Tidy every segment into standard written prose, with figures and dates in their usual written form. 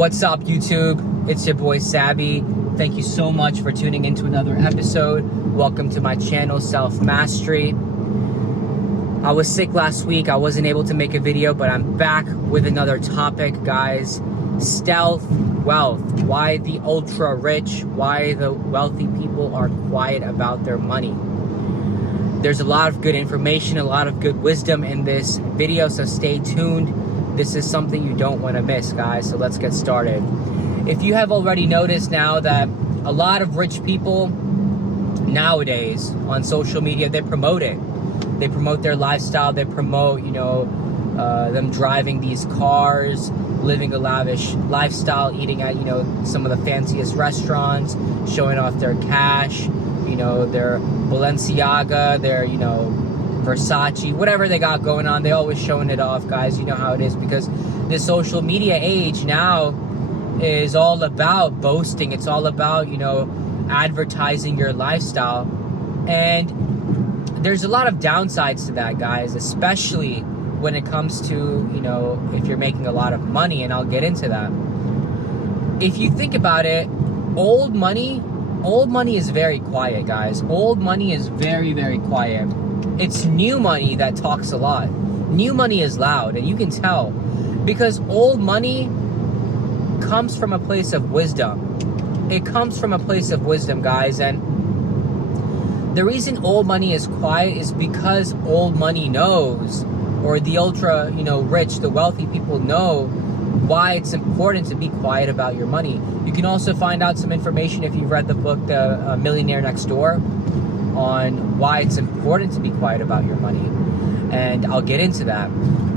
What's up, YouTube? It's your boy Sabby. Thank you so much for tuning into another episode. Welcome to my channel, Self Mastery. I was sick last week. I wasn't able to make a video, but I'm back with another topic, guys. Stealth wealth. Why the ultra rich, why the wealthy people are quiet about their money. There's a lot of good information, a lot of good wisdom in this video, so stay tuned. This is something you don't want to miss, guys, so let's get started. If you have already noticed now that a lot of rich people nowadays on social media, they promote it. They promote their lifestyle, they promote, them driving these cars, living a lavish lifestyle, eating at, some of the fanciest restaurants, showing off their cash, their Balenciaga, their, Versace, whatever they got going on, they always showing it off, guys. You know how it is, because this social media age now is all about boasting. It's all about, advertising your lifestyle. And there's a lot of downsides to that, guys, especially when it comes to, if you're making a lot of money, and I'll get into that. If you think about it, old money is very quiet, guys. Old money is very, very quiet. It's new money that talks a lot. New money is loud, and you can tell, because old money comes from a place of wisdom. It comes from a place of wisdom, guys, and the reason old money is quiet is because old money knows, or the ultra, rich, the wealthy people know why it's important to be quiet about your money. You can also find out some information if you've read the book, The Millionaire Next Door, on why it's important to be quiet about your money, and I'll get into that.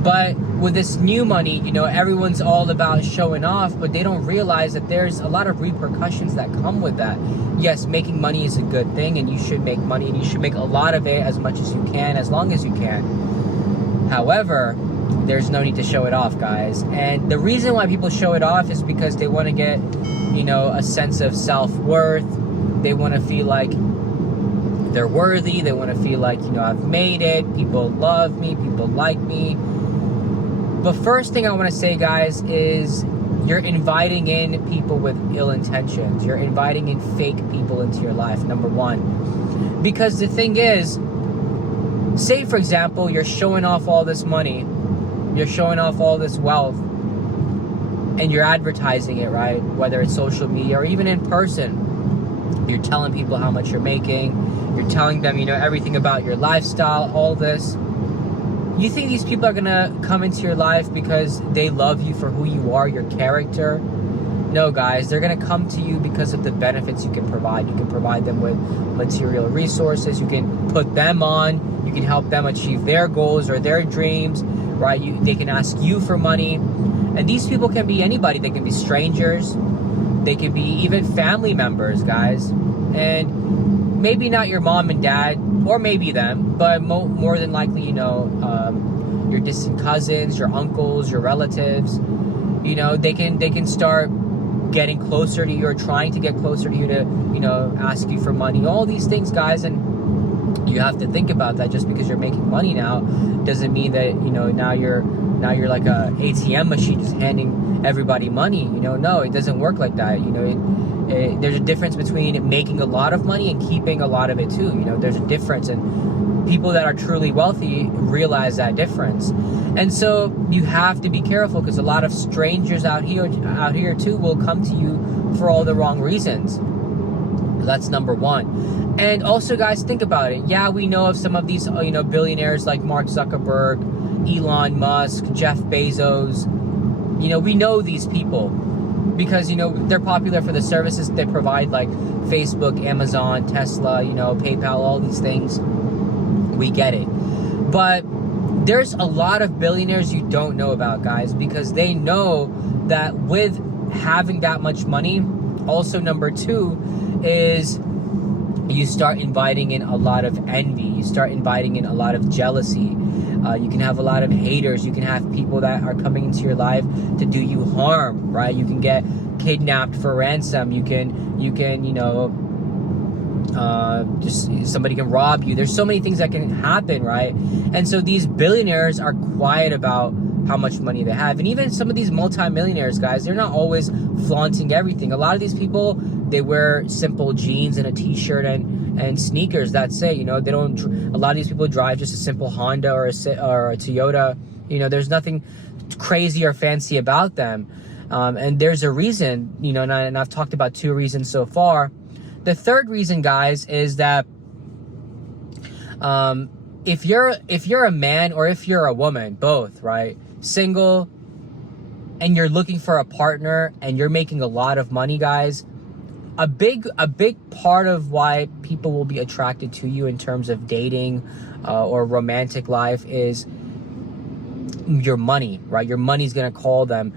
But with this new money, everyone's all about showing off, but they don't realize that there's a lot of repercussions that come with that. Yes, making money is a good thing, and you should make money, and you should make a lot of it, as much as you can, as long as you can. However, there's no need to show it off, guys. And the reason why people show it off is because they want to get, a sense of self-worth. They want to feel like they're worthy. They want to feel like, I've made it. People love me. People like me. But first thing I want to say, guys, is you're inviting in people with ill intentions. You're inviting in fake people into your life, number one. Because the thing is, say, for example, you're showing off all this money. You're showing off all this wealth. And you're advertising it, right? Whether it's social media or even in person. You're telling people how much you're making. You're telling them, everything about your lifestyle, all this. You think these people are going to come into your life because they love you for who you are, your character? No, guys. They're going to come to you because of the benefits you can provide. You can provide them with material resources. You can put them on. You can help them achieve their goals or their dreams, right? They can ask you for money. And these people can be anybody. They can be strangers. They can be even family members, guys. And maybe not your mom and dad, or maybe them, but more than likely, your distant cousins, your uncles, your relatives. They can start getting closer to you, or trying to get closer to you to, ask you for money. All these things, guys, and you have to think about that. Just because you're making money now doesn't mean that, now you're like a ATM machine just handing everybody money. No, it doesn't work like that. There's a difference between making a lot of money and keeping a lot of it too. There's a difference, and people that are truly wealthy realize that difference. And so you have to be careful, because a lot of strangers out here too will come to you for all the wrong reasons. That's number one. And also, guys, think about it. Yeah, we know of some of these, billionaires like Mark Zuckerberg, Elon Musk, Jeff Bezos. We know these people because, they're popular for the services they provide, like Facebook, Amazon, Tesla, PayPal, all these things. We get it. But there's a lot of billionaires you don't know about, guys, because they know that with having that much money, also number two is you start inviting in a lot of envy. You start inviting in a lot of jealousy. You can have a lot of haters. You can have people that are coming into your life to do you harm, right? You can get kidnapped for ransom. You can, just somebody can rob you. There's so many things that can happen, right? And so these billionaires are quiet about how much money they have. And even some of these multimillionaires, guys, they're not always flaunting everything. A lot of these people, they wear simple jeans and a t-shirt and sneakers. That's it. You know, they don't. A lot of these people drive just a simple Honda or a Toyota. You know, there's nothing crazy or fancy about them. And there's a reason. You know, and I've talked about 2 reasons so far. The third reason, guys, is that if you're a man or if you're a woman, both, right, single, and you're looking for a partner and you're making a lot of money, guys, a big part of why people will be attracted to you in terms of dating or romantic life is your money, right? Your money's gonna call them.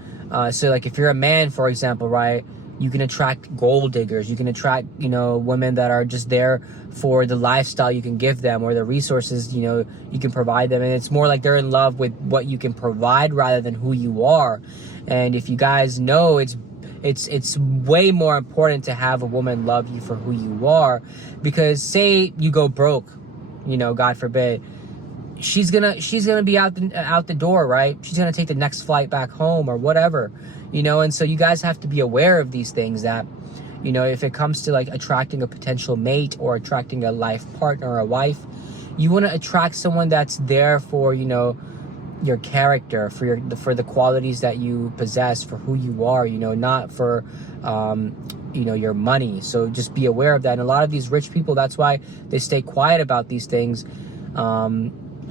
So like if you're a man, for example, right, you can attract gold diggers. You can attract, you know, women that are just there for the lifestyle you can give them or the resources, you know, you can provide them. And it's more like they're in love with what you can provide rather than who you are. And if you guys know, it's way more important to have a woman love you for who you are, because say you go broke, you know, God forbid, she's gonna be out the door, right? She's gonna take the next flight back home or whatever, you know. And so you guys have to be aware of these things, that, you know, if it comes to like attracting a potential mate or attracting a life partner or a wife, you want to attract someone that's there for, you know, your character, for the qualities that you possess, for who you are, you know, not for you know, your money. So just be aware of that. And a lot of these rich people, that's why they stay quiet about these things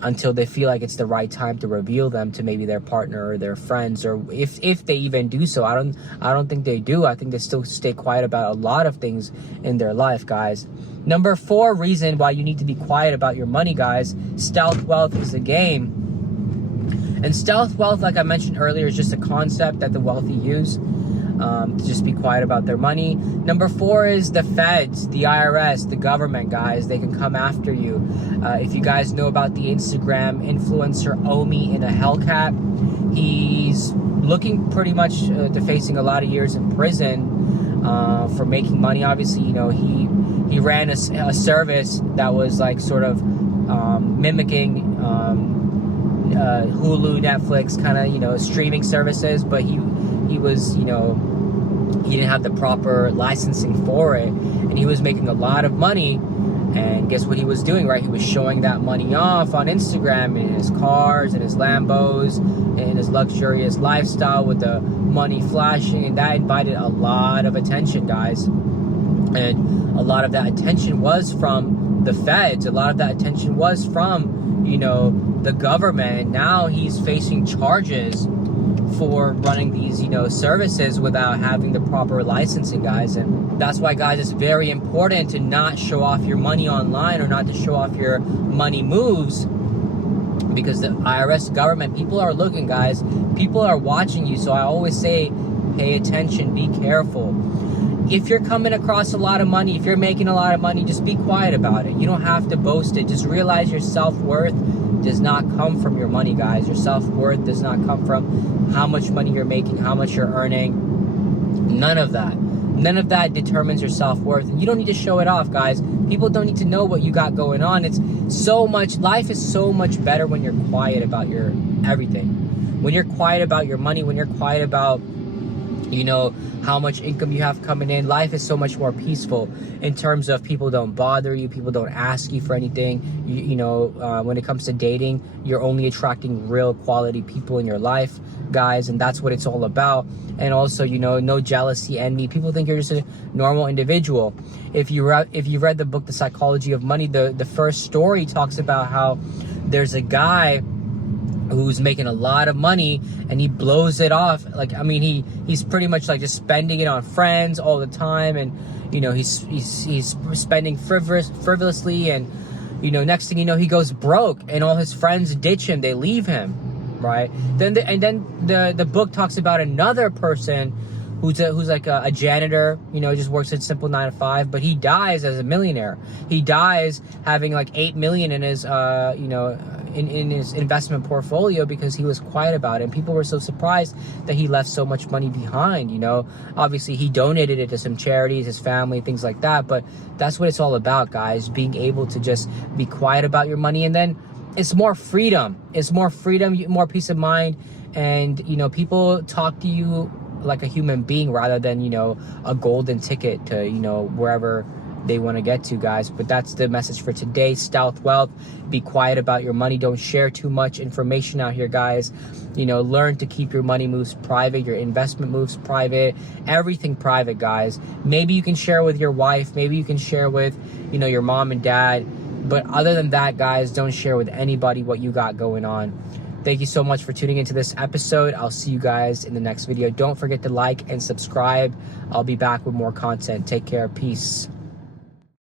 until they feel like it's the right time to reveal them to maybe their partner or their friends, or if they even do so. I don't think they do. I think they still stay quiet about a lot of things in their life, guys. Number 4 reason why you need to be quiet about your money, guys: stealth wealth is a game. And stealth wealth, like I mentioned earlier, is just a concept that the wealthy use to just be quiet about their money. Number 4 is the feds, the IRS, the government, guys. They can come after you. If you guys know about the Instagram influencer Omi in a Hellcat, he's looking pretty much to facing a lot of years in prison for making money. Obviously, you know, he ran a service that was like sort of mimicking Hulu, Netflix, kind of, you know, streaming services, but he was, you know, he didn't have the proper licensing for it, and he was making a lot of money. And guess what he was doing, right? He was showing that money off on Instagram in his cars and his Lambos and his luxurious lifestyle with the money flashing, and that invited a lot of attention, guys. And a lot of that attention was from the feds. A lot of that attention was from, you know, the government. And now he's facing charges for running these, you know, services without having the proper licensing, guys. And that's why, guys, it's very important to not show off your money online, or not to show off your money moves, because the IRS, government, people are looking, guys. People are watching you. So I always say, pay attention, be careful. If you're coming across a lot of money, if you're making a lot of money, just be quiet about it. You don't have to boast it. Just realize your self-worth does not come from your money, guys. Your self-worth does not come from how much money you're making, how much you're earning. None of that. None of that determines your self-worth. And you don't need to show it off, guys. People don't need to know what you got going on. It's so much, life is so much better when you're quiet about your everything. When you're quiet about your money, when you're quiet about, you know, how much income you have coming in, life is so much more peaceful in terms of people don't bother you, people don't ask you for anything. You know, when it comes to dating, you're only attracting real quality people in your life, guys, and that's what it's all about. And also, you know, no jealousy, envy. People think you're just a normal individual. If you read the book The Psychology of Money, the first story talks about how there's a guy who's making a lot of money and he blows it off. Like, I mean, he's pretty much like just spending it on friends all the time, and, you know, he's spending frivolously, and, you know, next thing you know, he goes broke and all his friends ditch him, they leave him, right? Then the book talks about another person who's like a janitor, you know, just works a simple 9 to 5, but he dies as a millionaire. He dies having like 8 million in his you know, in his investment portfolio, because he was quiet about it. And people were so surprised that he left so much money behind, you know. Obviously, he donated it to some charities, his family, things like that. But that's what it's all about, guys, being able to just be quiet about your money. And then it's more freedom. It's more freedom, more peace of mind. And, you know, people talk to you like a human being rather than, you know, a golden ticket to, you know, wherever they want to get to, guys. But that's the message for today. Stealth wealth. Be quiet about your money. Don't share too much information out here, guys. You know, learn to keep your money moves private, your investment moves private, everything private, guys. Maybe you can share with your wife. Maybe you can share with, you know, your mom and dad. But other than that, guys, don't share with anybody what you got going on. Thank you so much for tuning into this episode. I'll see you guys in the next video. Don't forget to like and subscribe. I'll be back with more content. Take care. Peace.